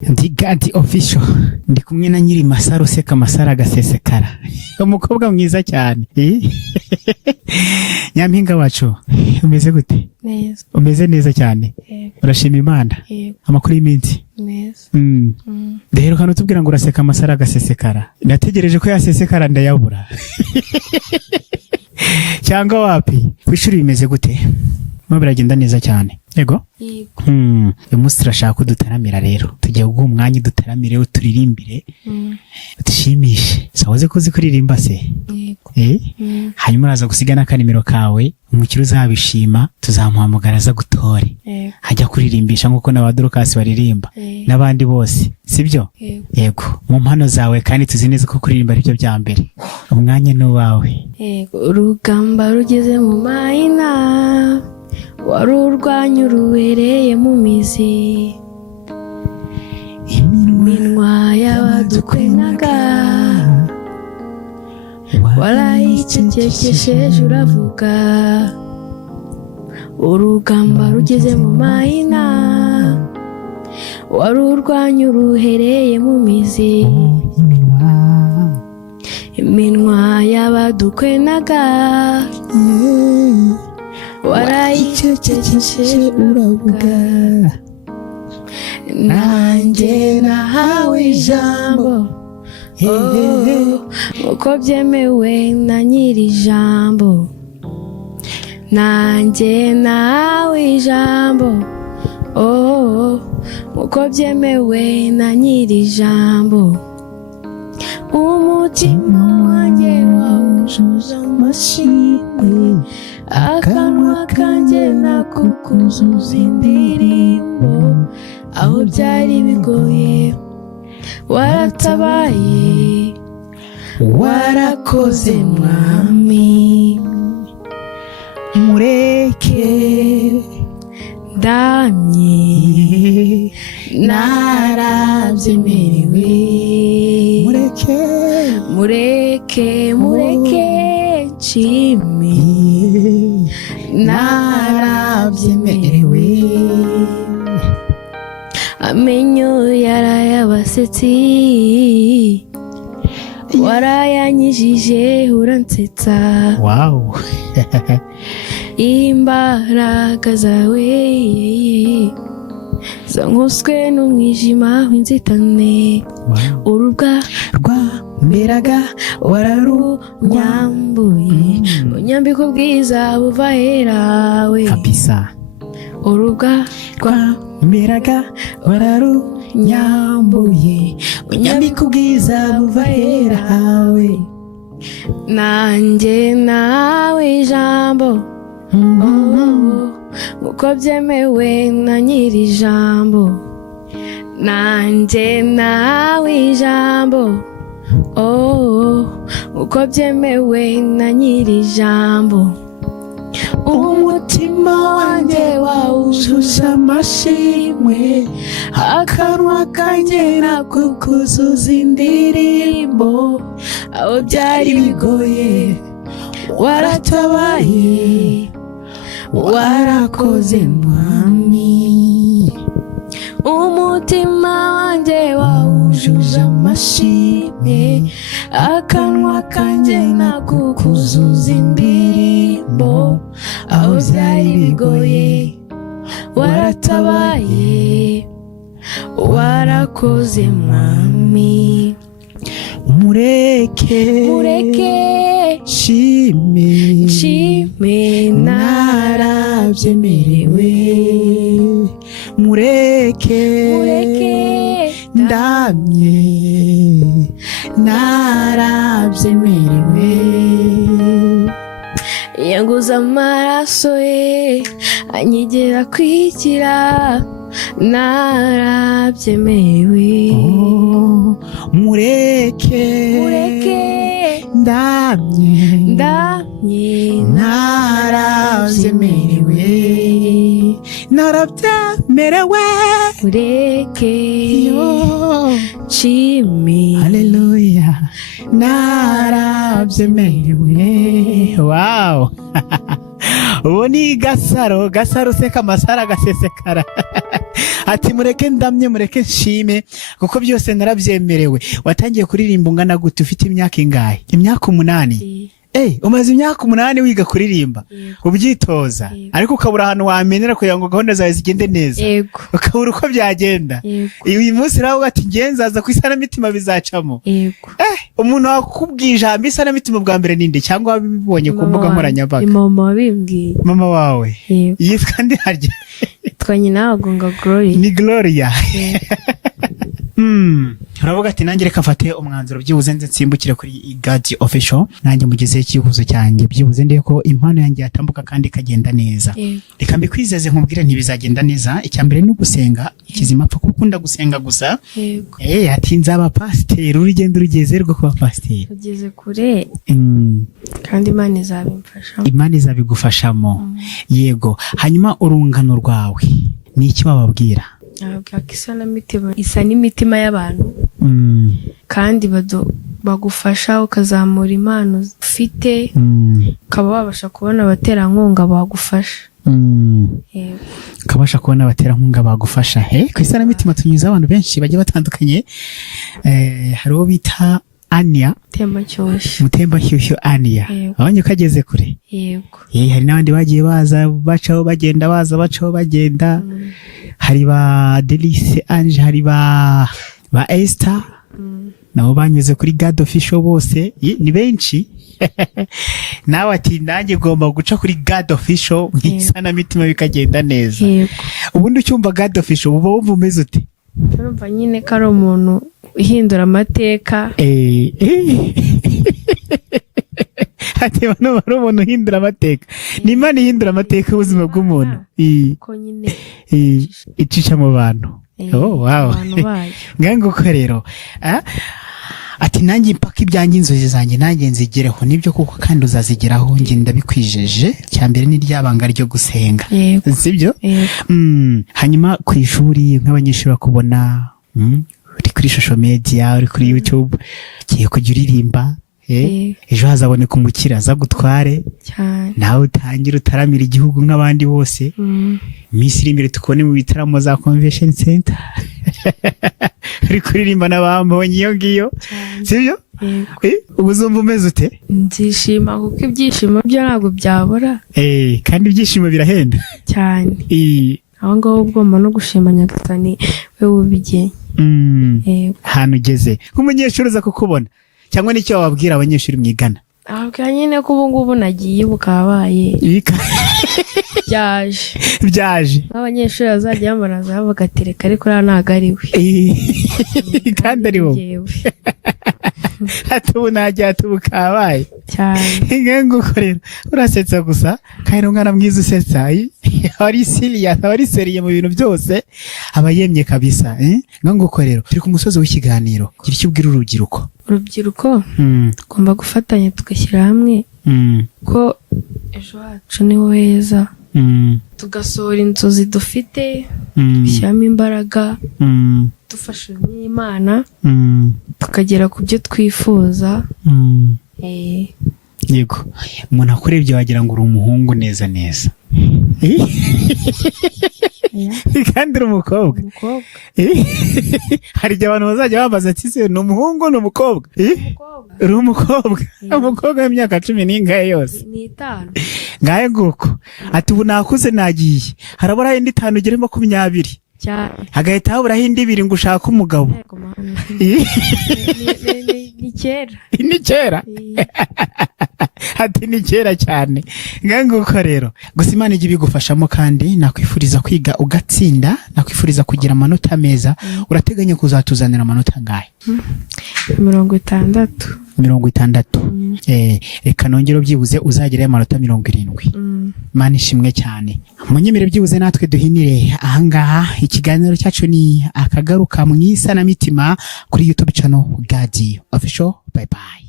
Ndi Gadi official ndi kumwe na nyiri Masaro Seka Masara Gasesekara umukobwa mwiza cyane Nyampinga wacu umeze gute? Neza. Umeze neza cyane? Yego. Urashima Imana? Yego. Amakuru y'iminsi? Neza. Rero kano tubwira ngo uraseka Masara Gasesekara. Nategereje ko yasesekara ndayabura. Cyangwa wapi? Kwishuri bimeze gute? Mo biragenda neza cyane. Yego? Yego. Uyu munsi turashaka ko dutaramira rero. Tugiye guha umwanya dutaramire uturirimbire. Utishimishe. Sawoze ko uzi kuririmba se? Yego. Hanyuma uraza gusiga n'akanimero kawe, umukiri uzabishima tuzamuhamagara aza gutore. Yego. Hajya kuririmbisha nk'uko n'abadurukasi baririmba. N'abandi bose, sibyo? Yego. Yego. Mu mpano zawe kandi tuzi neza ko kuririmba ari byo bya mbere. Umwanya ni uwawe. Yego. Urugamba rugeze mu mahina, wari urwanya urubereye mu mizi, iminwa y'abadukwenaga warayicecekesheje uravuga. Urugamba rugeze mu mahina, wari urwanya uruhereye mu mizi, iminwa y'abadukwenaga warayicecekesheje uravuga. Nanjye nahawe ijambo, uko byemewe na nyiri ijambo. Nanjye nahawe ijambo, uko byemewe na nyiri ijambo. Umutima wanjye wawuzuza amashimwe, akanwa kanjye nako kuzuza indirimbo. Aho byari bigoye waratabaye, warakoze mwami. Mureke ndamye narabyemerewe, mureke nshime narabyemerewe. Amenyo yarayabasetsi, warayanyijije uransetsa. Wow. Imbaraga zawe zankuswe n'umwijima w'inzitane. Urubwa rwamberaga wararunyambuye, unyambika ubwiza buva herawe kabisa. Urubwa rwamberaga wararunyambuye, unyambika ubwiza buva herawe. Nanjye nawe ijambo, uko byemewe na nyiri ijambo. Nanjye nawe ijambo, uko byemewe na nyiri ijambo. Umutima wanjye wawuzuza amashimwe, akanwa kanjye nako kuzuza indirimbo. Aho byari bigoye waratabaye, warakoze mwami. Umutima wanjye wawuzuza amashimwe, akanwa kanjye nako kuzuza indirimbo. Aho byari bigoye waratabaye, warakoze mwami. Mureke nshime narabyemerewe, mureke ndamye narabyemerewe. Yanguza amaraso ye anyigera kwikira, narabyemerewe. Mureke ndamye narabyemerewe, narabyemerewe. Mureke nshime, haleluya, narabyemerewe. Wow. ubu ni Gasaro useka amasara agasesekara ati mureke ndamye mureke nshime kuko byose narabyemerewe. Watangiye kuririmba ungana gute? Ufite imyaka ingahe? Imyaka 8. Umaze imyaka 8 wiga kuririmba ubyitoza, ariko ukabura ahantu wamenera kugira ngo gahunda zawe zigende neza, ukabura uko byagenda. Uyu munsi raho ati ngenzaza ku isanamitima bizacamo. Umuntu wakubwije ijambo isanamitima bwa mbere ninde, cyangwa wabibonye ku mbuga nkoranyambaga? Mama wabimbwiye. Mama wawe yitwa nde harya? Twa nyina wagonga Gloria. Ni Gloria. Uravuga ati nanjye reka mfate umwanzuro byibuze nze nsimbukire kuri God Official, nanjye mugezeho ikihuzo cyanjye byibuze ndeye ko impano yanjye yatambuka kandi ikagenda neza. Reka mbikwizeze nkubwire ntibizagenda neza. Icyambere ni ugusenga, ikizima pfa gukunda gusenga gusa. Ati nzaba pasiteri, urugendo rugeze rwo kuba pasiteri ugeze kure, kandi Imana izabimfashamo. Imana izabigufashamo. Yego. Hanyuma urungano rwawe ni iki wababwira? Isa n'imitima y'abantu, kandi bagufasha ukazamura impano ufite, ukaba wabasha kubona abaterankunga bagufasha. Ukabasha kubona abaterankunga bagufasha. Ku isanamitima tunyuze abantu benshi bagiye batandukanye. Hari uwo bita Ania Mutemba Shyushyu Ania, abanye ukageze kure. Hari n'abandi bagiye baza bacaho bagenda, bacaho bagenda. Hari ba Delice Ange, hari ba Esther, nabo banyuze kuri God Official, bose ni benshi. Nawe ati nanjye ngomba guca kuri God Official nk'isanamitima bikagenda neza. Ubundi ucyumva God Official uba wumva umeze ute? Urumva nyine ko ari umuntu uhindura amateka. Ati bano bari umuntu uhindura amateka. Ni Imana ihindura amateka ubuzima bw'umuntu. Ko nyine icisha mu bantu. Wow. Ngango ko rero ati nanjye mpaka ibyanjye inzozi zanjye nanjye nzigereho. Nibyo kuko kandi uzazigeraho, njye ndabikwijeje. Cyambere ni ryabanga ryo gusenga, sibyo? Hanyuma ku ishuri nk'abanyeshuri bakubona uri kuri social media, uri kuri YouTube, kiye kujya uririmba. Ejo hazaboneka umukira aza gutware nawe utangire utaramira igihugu nk'abandi bose. Iminsi iri imbere tukubone mu bitaramo za Convention Center uri kuririmba n'abambonye iyo ngiyo, sibyo? Ubuzumva umeze ute? Nzishima kuko ibyishimo byo ntabwo byabura. Kandi ibyishimo birahenda cyane. Aho ngaho ugomba no gushima Nyagasani we ubigenye. Hano ugeze nk'umunyeshuri uza kukubona, cyangwa n'icyo wababwira abanyeshuri mwigana? Ababwira nyine ko ubu ngubu nagiye bukabaye byaje abanyeshuri bazajya bambona bavuga ati reka ariko ntabwo ari we, kandi ari wowe. Ati ubu najya tubukabaye cyane. Nguko rero urasetsa gusa, kandi umwana mwiza usetsa, ari serious, ari seriye mu bintu byose, aba yemye kabisa. Nguko rero turi ku musozi w'ikiganiro, gira icyo ubwira urubyiruko. Ugomba gufatanya tugashyira hamwe ko ejo hacu ni heza, tugasohora inzozi dufite, tugashyiramo imbaraga, dufasha n'Imana tukagera ku byo twifuza. Yego, umuntu akurebye wagira ngo uri umuhungu neza kandi uri umukobwa. Hari igihe abantu bazajya bambaza ati se ni umuhungu ni umukobwa? Uri umukobwa w'imyaka 10 n'ingahe yose? 5. Ngaye nguko ati ubu nakuze nagiye, harabura indi 5 ugere 20, hagahita haburaho indi 2 ngo ushaka umugabo. Ni kera ati ni kera cyane. Nguko rero gusa Imana ijye ibigufashamo, kandi nakwifuriza kwiga ugatsinda, nakwifuriza kugira amanota meza. Urateganya kuzatuzanira amanota angahe? 60. Reka nongere byibuze uzagire amanota 70. Imana ishimwe cyane. Munyemere byibuze natwe duhinire ahangaha. Ikiganiro cyacu ni akagaruka mu isanamitima kuri YouTube channel God Official. Bye bye.